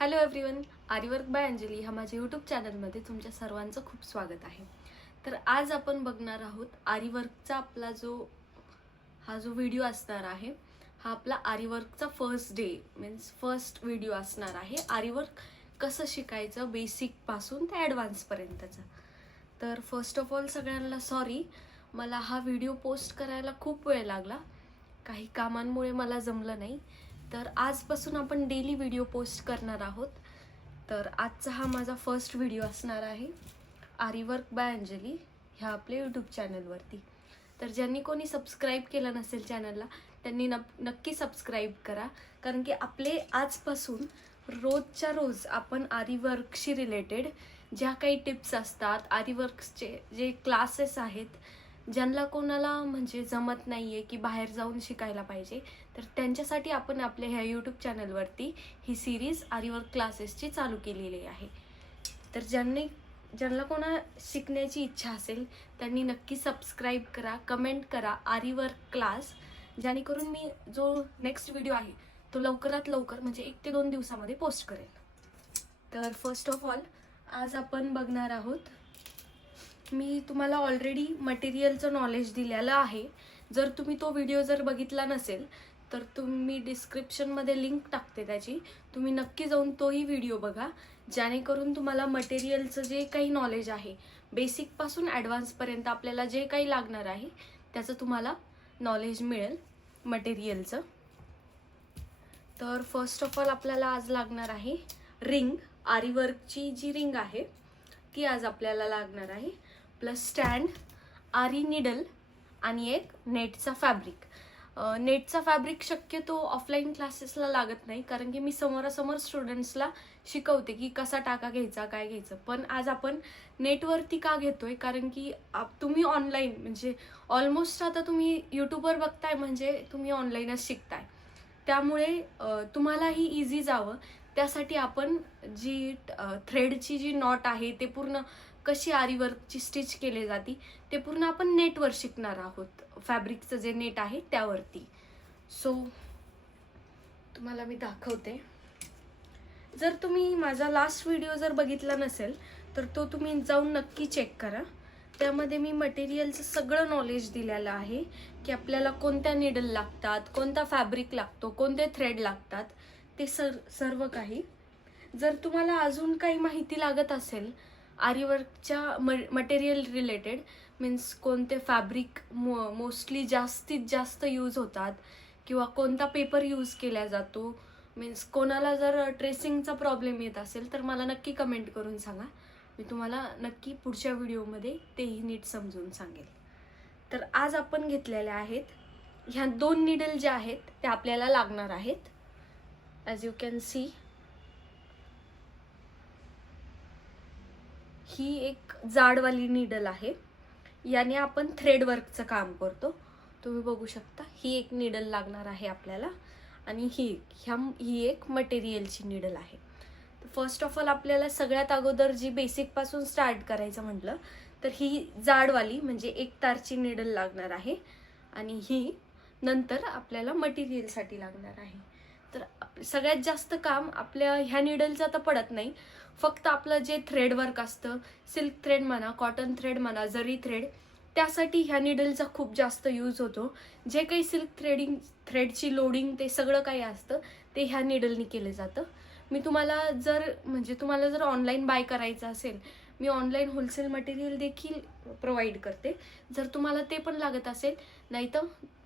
Hello everyone, aari work by Anjali हा माझ्या YouTube चॅनलमध्ये तुमच्या सर्वांचं खूप स्वागत आहे. तर आज आपण बघणार आहोत आरीवर्कचा आपला जो व्हिडिओ असणार आहे. हा आपला आरीवर्कचा first day means first video असणार आहे. आरीवर्क कसं शिकायचं बेसिकपासून ते ॲडव्हान्सपर्यंतचं. तर फर्स्ट ऑफ ऑल सगळ्यांना सॉरी, मला हा व्हिडिओ पोस्ट करायला खूप वेळ लागला. काही कामांमुळे मला जमलं नाही. तर आजपासून आपण डेली व्हिडिओ पोस्ट करणार आहोत. तर आजचा हा माझा फर्स्ट व्हिडिओ असणार आहे आरीवर्क बाय अंजली ह्या आपल्या यूट्यूब चॅनलवरती. तर ज्यांनी कोणी सबस्क्राईब केलं नसेल चॅनलला त्यांनी नक्की सबस्क्राईब करा, कारण की आपले आजपासून रोजच्या रोज आपण आरीवर्कशी रिलेटेड ज्या काही टिप्स असतात, आरीवर्कचे जे क्लासेस आहेत, ज्यांना कोणाला म्हणजे जमत नाही आहे की बाहेर जाऊन शिकायला पाहिजे, तर त्यांच्यासाठी आपण आपल्या ह्या यूट्यूब चॅनलवरती ही सिरीज आरीवर्क क्लासेसची चालू केलेली आहे. तर ज्यांना कोणा शिकण्याची इच्छा असेल त्यांनी नक्की सबस्क्राईब करा, कमेंट करा आरीवर्क क्लास, जेणेकरून मी जो नेक्स्ट व्हिडिओ आहे तो लवकरात लवकर म्हणजे 1 ते 2 दिवसामध्ये पोस्ट करेल. तर फर्स्ट ऑफ ऑल आज आपण बघणार आहोत, मी तुम्हाला ऑलरेडी मटेरियलचं नॉलेज दिलेलं आहे. जर तुम्ही तो व्हिडिओ बघितला नसेल तर तुम्ही डिस्क्रिप्शनमध्ये लिंक टाकते त्याची, तुम्ही नक्की जाऊन तोही व्हिडिओ बघा, जेणेकरून तुम्हाला मटेरियलचं जे काही नॉलेज आहे बेसिकपासून ॲडव्हान्सपर्यंत आपल्याला जे काही लागणार आहे त्याचं तुम्हाला नॉलेज मिळेल मटेरियलचं. तर फर्स्ट ऑफ ऑल आपल्याला आज लागणार आहे रिंग. आरीवर्कची जी रिंग आहे ती आज आपल्याला लागणार आहे, प्लस स्टँड, आरी निडल आणि एक नेटचा फॅब्रिक. नेटचा फॅब्रिक शक्यतो ऑफलाईन क्लासेसला लागत नाही, कारण की मी समोरासमोर स्टुडंट्सला शिकवते की कसा टाका घ्यायचा, काय घ्यायचं. पण आज आपण नेटवरती का घेतोय, कारण की तुम्ही ऑनलाईन म्हणजे ऑलमोस्ट आता तुम्ही यूट्यूबवर बघताय म्हणजे तुम्ही ऑनलाईनच शिकताय, त्यामुळे तुम्हालाही इझी जावं त्यासाठी आपण जी थ्रेडची जी नॉट आहे ते पूर्ण कशी आरीवर्कची स्टिच केली जाते ते पूर्ण आपण नेटवर शिकणार आहोत, फॅब्रिकचं जे नेट आहे त्यावरती. सो तुम्हाला मी दाखवते. जर तुम्ही माझा लास्ट व्हिडिओ बघितला नसेल तर तो तुम्ही जाऊन नक्की चेक करा. त्यामध्ये मी मटेरियलचं सगळं नॉलेज दिलेलं आहे की आपल्याला कोणत्या निडल लागतात, कोणता फॅब्रिक लागतो, कोणते थ्रेड लागतात, ते सर्व काही. जर तुम्हाला अजून काही माहिती लागत असेल आरीवर्कच्या मटेरियल रिलेटेड, मीन्स कोणते फॅब्रिक मोस्टली जास्तीत जास्त यूज होतात किंवा कोणता पेपर यूज केला जातो, मीन्स कोणाला जर ट्रेसिंगचा प्रॉब्लेम येत असेल तर मला नक्की कमेंट करून सांगा. मी तुम्हाला नक्की पुढच्या व्हिडिओमध्ये तेही नीट समजून सांगेल. तर आज आपण घेतलेल्या आहेत ह्या 2 निडल ज्या आहेत त्या आपल्याला लागणार आहेत. ॲज यू कॅन सी, ही एक जाडवाली निडल आहे, याने आपण थ्रेड वर्कचं काम करतो. तुम्ही बघू शकता ही एक निडल लागणार आहे आपल्याला, आणि ही एक मटेरियलची निडल आहे. फर्स्ट ऑफ ऑल आपल्याला सगळ्यात अगोदर जी बेसिकपासून स्टार्ट करायचं म्हटलं तर ही जाडवाली म्हणजे 1 तारची निडल लागणार आहे, आणि ही नंतर आपल्याला मटेरियलसाठी लागणार आहे. तर सगळ्यात जास्त काम आपल्या ह्या निडलचं आता पडत नाही, फक्त आपलं जे थ्रेड वर्क असतं, सिल्क थ्रेड म्हणा, कॉटन थ्रेड म्हणा, जरी थ्रेड, त्यासाठी ह्या निडलचा खूप जास्त यूज होतो. जे काही सिल्क थ्रेडची लोडिंग ते सगळं काही असतं ते ह्या निडलनी केलं जातं. मी तुम्हाला जर ऑनलाईन बाय करायचं असेल, मी ऑनलाईन होलसेल मटेरियल देखील प्रोव्हाइड करते. जर तुम्हाला ते पण लागत असेल, नाही तर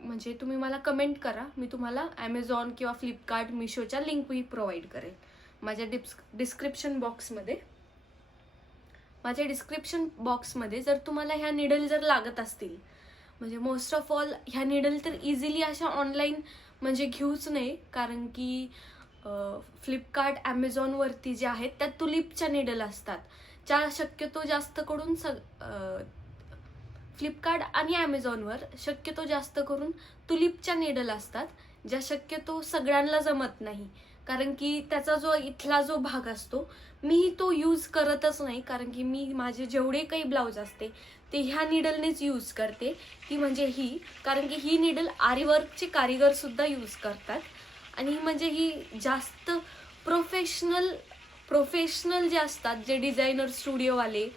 म्हणजे तुम्ही मला कमेंट करा, मी तुम्हाला ॲमेझॉन किंवा फ्लिपकार्ट, मिशोच्या लिंकही प्रोव्हाइड करेल माझ्या डिस्क्रिप्शन बॉक्समध्ये. जर तुम्हाला ह्या निडल लागत असतील, म्हणजे मोस्ट ऑफ ऑल ह्या निडल तर इझिली अशा ऑनलाईन म्हणजे घेऊच नाही, कारण की फ्लिपकार्ट, ॲमेझॉनवरती जे आहेत त्या तुलिपच्या निडल असतात, ज्या शक्यतो जास्त करून फ्लिपकार्ट आणि ॲमेझॉनवर शक्यतो जास्त करून तुलिपच्या निडल असतात, ज्या शक्यतो सगळ्यांना जमत नाही, कारण की त्याचा इथला जो भाग असतो मी तो यूज करतच नाही, कारण की मी माझे जेवढे काही ब्लाऊज असते ते ह्या निडलनेच यूज करते, ती म्हणजे ही. कारण की ही निडल आरीवर्कचे कारिगरसुद्धा यूज करतात, आणि म्हणजे ही जास्त प्रोफेशनल जे असतात, जे डिझायनर स्टुडिओवाले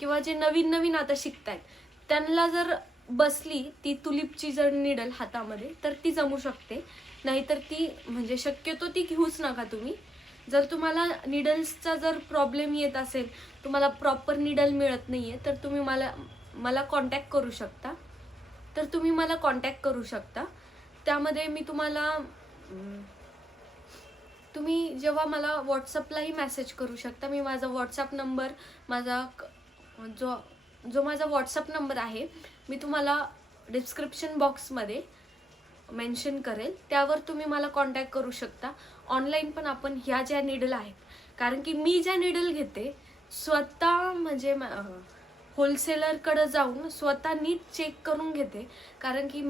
किंवा जे नवीन नवीन आता शिकतायत, त्यांना जर बसली ती तुलिपची जर निडल हातामध्ये तर ती जमू शकते, नाहीतर ती म्हणजे शक्यतो ती घेऊच नका तुम्ही. जर तुम्हाला निडल्सचा जर प्रॉब्लेम येत असेल, तुम्हाला प्रॉपर निडल मिळत नाहीये, तर तुम्ही मला कॉन्टॅक्ट करू शकता. त्यामध्ये मी तुम्ही जेव्हा मला व्हॉट्सअपलाही मेसेज करू शकता. मी माझा व्हॉट्सअप नंबर, जो माझा व्हॉट्सअप नंबर आहे, मी तुम्हाला डिस्क्रिप्शन बॉक्समध्ये मेन्शन करेल. त्यावर तुम्ही मला कॉन्टॅक्ट करू शकता. ऑनलाईन पण आपण ह्या ज्या निडल आहेत, कारण की मी ज्या निडल घेते स्वतः म्हणजे होलसेलरकडे जाऊन स्वतः नीट चेक करून घेते, कारण की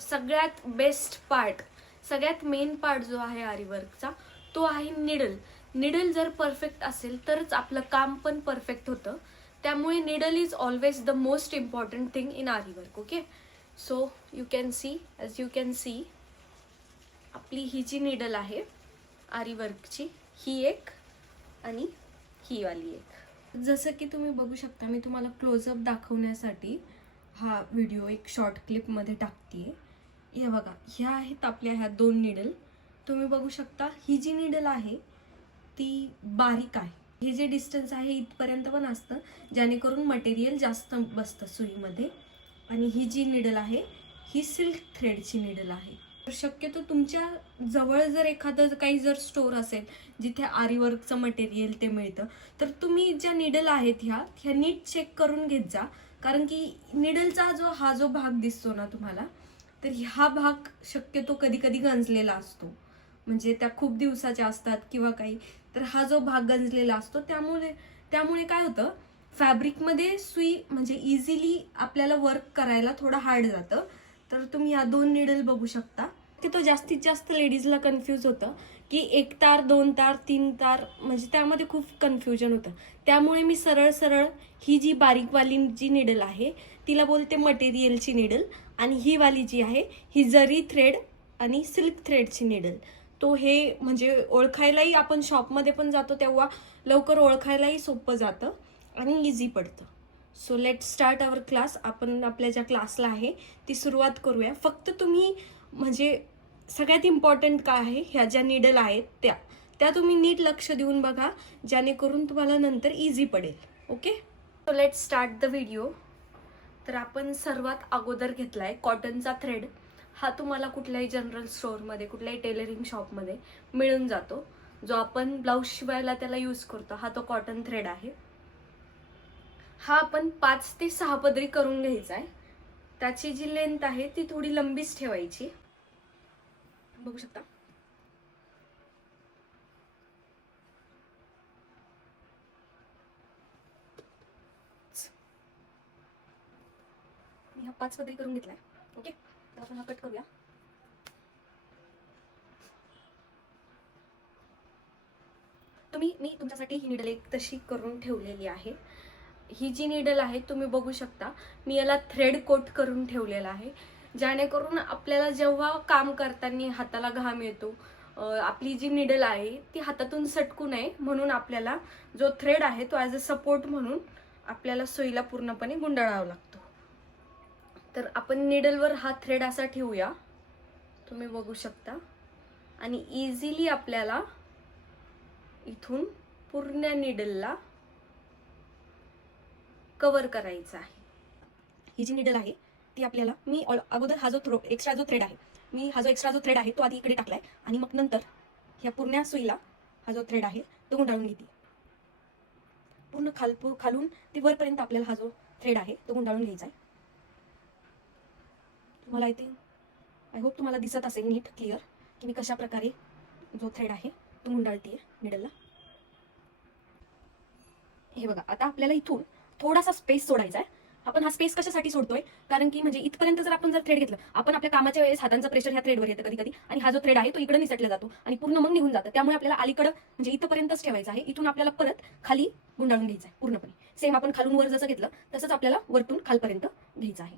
सगळ्यात बेस्ट पार्ट, सगळ्यात मेन पार्ट जो आहे आरीवर्कचा, तो आहे निडल जर परफेक्ट असेल तरच आपलं काम पण परफेक्ट होतं. त्यामुळे needle is always the most important thing in aari work. Okay, so as you can see आपली ही जी निडल आहे आरीवर्कची, ही एक आणि ही वाली एक. जसं की तुम्ही बघू शकता, मी तुम्हाला क्लोजअप दाखवण्यासाठी हा व्हिडिओ एक शॉर्ट क्लिपमध्ये टाकते. हे बघा, ह्या आहेत आपल्या ह्या 2 निडल. तुम्ही बघू शकता, ही जी निडल आहे ती बारीक आहे. हे जे डिस्टन्स आहे इथपर्यंत पण असतं, जेणेकरून मटेरियल जास्त बसतं सुईमध्ये. आणि ही जी निडल आहे ही सिल्क थ्रेडची निडल आहे. शक्यतो तुमच्या जवळ जर एखादं काही जर स्टोर असेल जिथे आरीवर्कचं मटेरियल ते मिळतं, तर तुम्ही ज्या निडल आहेत ह्या नीट चेक करून घेत जा. कारण की निडलचा हा जो भाग दिसतो ना तुम्हाला, तर हा भाग शक्यतो कधी कधी गंजलेला असतो, म्हणजे त्या खूप दिवसाच्या असतात किंवा काही, तर हा जो भाग गंजलेला असतो त्यामुळे काय होतं, फॅब्रिकमध्ये सुई म्हणजे इझिली आपल्याला वर्क करायला थोडं हार्ड जातं. तर तुम्ही या 2 निडल बघू शकता की तो जास्तीत जास्त लेडीजला कन्फ्यूज होतं की 1 तार 2 तार 3 तार, म्हणजे त्यामध्ये खूप कन्फ्युजन होतं. त्यामुळे मी सरळ ही जी बारीकवाली जी निडल आहे तिला बोलते मटेरियलची निडल, आणि ही वाली जी आहे ही जरी थ्रेड आणि सिल्क थ्रेडची निडल. तो हे म्हणजे ओळखायलाही, आपण शॉपमध्ये पण जातो तेव्हा लवकर ओळखायलाही सोपं जातं आणि इझी पडतं. सो लेट स्टार्ट आवर क्लास. आपण आपल्या ज्या क्लासला आहे ती सुरुवात करूया. फक्त तुम्ही म्हणजे सगळ्यात इम्पॉर्टंट काय आहे, ह्या ज्या निडल आहेत त्या तुम्ही नीट लक्ष देऊन बघा, जेणेकरून तुम्हाला नंतर इझी पडेल. Okay, so let start the video. तर आपण सर्वात अगोदर घेतलाय कॉटनचा थ्रेड. हा तुम्हाला कुठल्याही जनरल स्टोअरमध्ये, कुठल्याही टेलरिंग शॉपमध्ये मिळून जातो. जो आपण ब्लाऊज शिवायला त्याला यूज करतो, हा तो कॉटन थ्रेड आहे. हा आपण 5 ते 6 पदरी करून घ्यायचा आहे. त्याची जी लेंथ आहे ती थोडी लंबीच ठेवायची. बघू शकता, मी हा 5 पदरी करून घेतलाय. ओके, तर आपण हा कट करूया. मी तुमच्यासाठी ही निडल एक तशी करून ठेवलेली आहे. ही जी निडल आहे तुम्ही बघू शकता, मी याला थ्रेड कोट करून ठेवलेला आहे, जेणेकरून आपल्याला जेव्हा काम करताना हाताला घाम येतो, आपली जी निडल आहे ती हातातून सटकू नये म्हणून आपल्याला जो थ्रेड आहे तो ॲज अ सपोर्ट म्हणून आपल्याला सुईला पूर्णपणे गुंडाळावा लागतो. तर आपण निडलवर हा थ्रेड असा ठेवूया, तुम्ही बघू शकता, आणि इझिली आपल्याला इथून पूर्ण निडलला कव्हर करायचा आहे. ही जी निडल आहे ती आपल्याला, मी अगोदर हा जो एक्स्ट्रा जो थ्रेड आहे तो आधी इकडे टाकलाय, आणि मग नंतर ह्या पूर्ण सुईला हा जो थ्रेड आहे तो गुंडाळून घेते. पूर्ण खालून ते वरपर्यंत आपल्याला हा जो थ्रेड आहे तो गुंडाळून घ्यायचा आहे. तुम्हाला आय होप तुम्हाला दिसत असेल नीट क्लिअर की मी कशा प्रकारे जो थ्रेड आहे तो गुंडाळते निडलला. हे बघा, आता आपल्याला इथून थोडासा स्पेस सोडायचा आहे. आपण हा स्पेस कशासाठी सोडतोय, कारण की म्हणजे इथपर्यंत जर आपण थ्रेड घेतलं, आपण आपल्या कामाच्या वेळेस हातांचं प्रेशर ह्या थ्रेडवर येतं कधी कधी, आणि हा जो थ्रेड आहे तो इकडे निसटला जातो आणि पूर्ण मग निघून जातं. त्यामुळे आपल्याला अलीकडं म्हणजे इथपर्यंतच ठेवायचं आहे. इथून आपल्याला परत खाली गुंडाळून घ्यायचं आहे पूर्णपणे. सेम आपण खालून वर जसं घेतलं तसंच आपल्याला वरतून खालपर्यंत घ्यायचं आहे.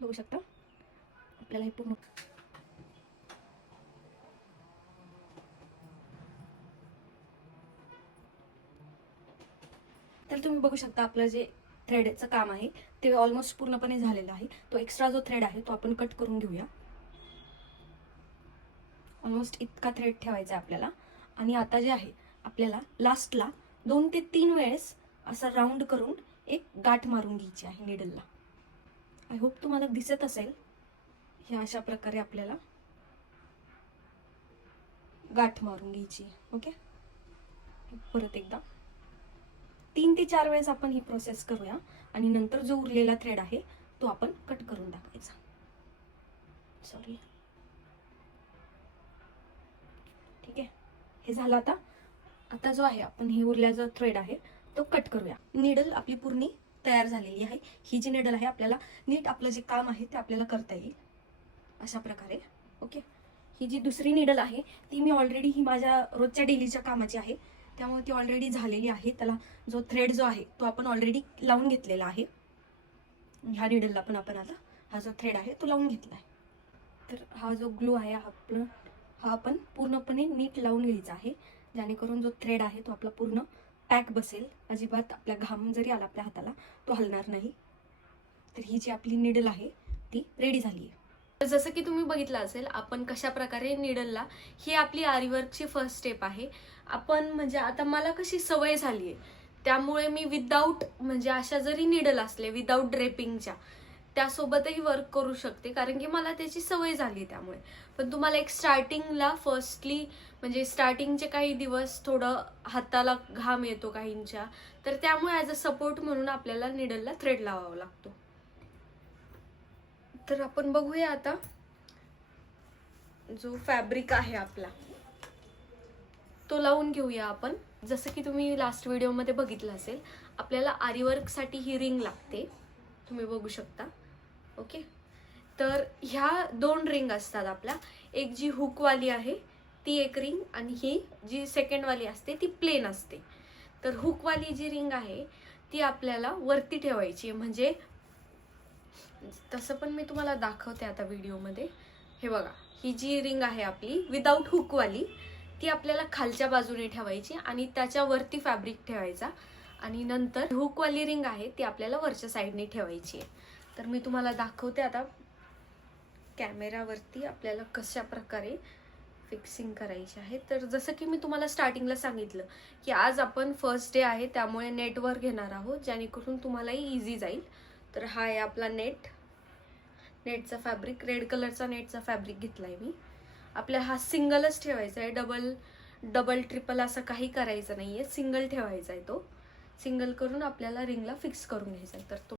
बघू शकता आपल्याला हे पूर्ण तर तुम्ही बघू शकता आपलं जे थ्रेडचं काम आहे ते ऑलमोस्ट पूर्णपणे झालेलं आहे. तो एक्स्ट्रा जो थ्रेड आहे तो आपण कट करून घेऊया. ऑलमोस्ट इतका थ्रेड ठेवायचा आहे आपल्याला. आणि आता जे आहे आपल्याला लास्टला 2 ते 3 वेळेस असं राऊंड करून एक गाठ मारून घ्यायची आहे निडलला. आय होप तुम्हाला दिसत असेल. हे अशा प्रकारे आपल्याला गाठ मारून घ्यायची. ओके, परत एकदा 3 ते 4 वेळेस आपण ही प्रोसेस करूया आणि नंतर जो उरलेला थ्रेड आहे तो आपण कट करून टाकायचा. सॉरी, ठीक आहे. हे झालं. आता जो आहे आपण हे उरल्याचा थ्रेड आहे तो कट करूया. निडल आपली पूर्ण तयार झालेली आहे. ही जी निडल आहे आपल्याला नीट आपलं जे काम आहे ते आपल्याला करता येईल अशा प्रकारे. ओके, ही जी दुसरी निडल आहे ती मी ऑलरेडी ही माझ्या रोजच्या डेलीच्या कामाची आहे, त्यामुळे ती ऑलरेडी झालेली आहे. त्याला जो थ्रेड जो आहे तो आपण ऑलरेडी लावून घेतलेला आहे. ह्या निडलला पण आपण आता हा जो थ्रेड आहे तो लावून घेतला आहे. तर हा जो ग्लू आहे हा आपण पूर्णपणे नीट लावून घ्यायचा आहे, जेणेकरून जो थ्रेड आहे तो आपला पूर्ण पॅक बसेल. अजिबात आपला घाम जरी आला आपल्या हाताला तो हलणार नाही. तर ही जी आपली निडल आहे ती रेडी झाली आहे. तर जसं की तुम्ही बघितलं असेल आपण कशा प्रकारे निडलला, ही आपली आरीवर्कची फर्स्ट स्टेप आहे. आपण म्हणजे आता मला कशी सवय झाली आहे त्यामुळे मी विदाऊट म्हणजे अशा जरी निडल असले विदाऊट ड्रेपिंगच्या त्यासोबतही वर्क करू शकते, कारण की मला त्याची सवय झाली त्यामुळे. पण तुम्हाला एक स्टार्टिंगला फर्स्टली म्हणजे स्टार्टिंगचे काही दिवस थोडं हाताला घाम येतो काहींच्या, तर त्यामुळे ॲज अ सपोर्ट म्हणून आपल्याला निडलला थ्रेड लावावा लागतो. तर आपण बघूया आता जो फॅब्रिक आहे आपला तो लावून घेऊया आपण. जसं की तुम्ही लास्ट व्हिडिओमध्ये बघितलं असेल आपल्याला आरीवर्कसाठी ही रिंग लागते, तुम्ही बघू शकता. ओके, तर ह्या 2 रिंग असतात आपल्या. एक जी हुकवाली आहे ती एक रिंग आणि ही जी सेकंडवाली असते ती प्लेन असते. तर हुकवाली जी रिंग आहे ती आपल्याला वरती ठेवायची, म्हणजे तसं पण मी तुम्हाला दाखवते आता व्हिडिओमध्ये. हे बघा, ही जी रिंग आहे आपली विदाऊट हुकवाली ती आपल्याला खालच्या बाजूने ठेवायची आणि त्याच्यावरती फॅब्रिक ठेवायचा. आणि नंतर हुकवाली रिंग आहे ती आपल्याला वरच्या साईडने ठेवायची आहे. तर मी तुम्हाला दाखवते आता कॅमेरावरती आपल्याला कशा प्रकारे फिक्सिंग करायची आहे. तर जसं की मी तुम्हाला स्टार्टिंगला सांगितलं की आज आपण फर्स्ट डे आहे त्यामुळे नेटवर घेणार आहोत, जेणेकरून तुम्हालाही इझी जाईल. तर हा आहे आपला नेटचा फॅब्रिक, रेड कलरचा नेटचा फॅब्रिक घेतलाय मी. आपल्याला हा सिंगलच ठेवायचा आहे, डबल ट्रिपल असं काही करायचं नाहीये, सिंगल ठेवायचा आहे. तो सिंगल करून आपल्याला रिंगला फिक्स करून घ्यायचा आहे. तर तो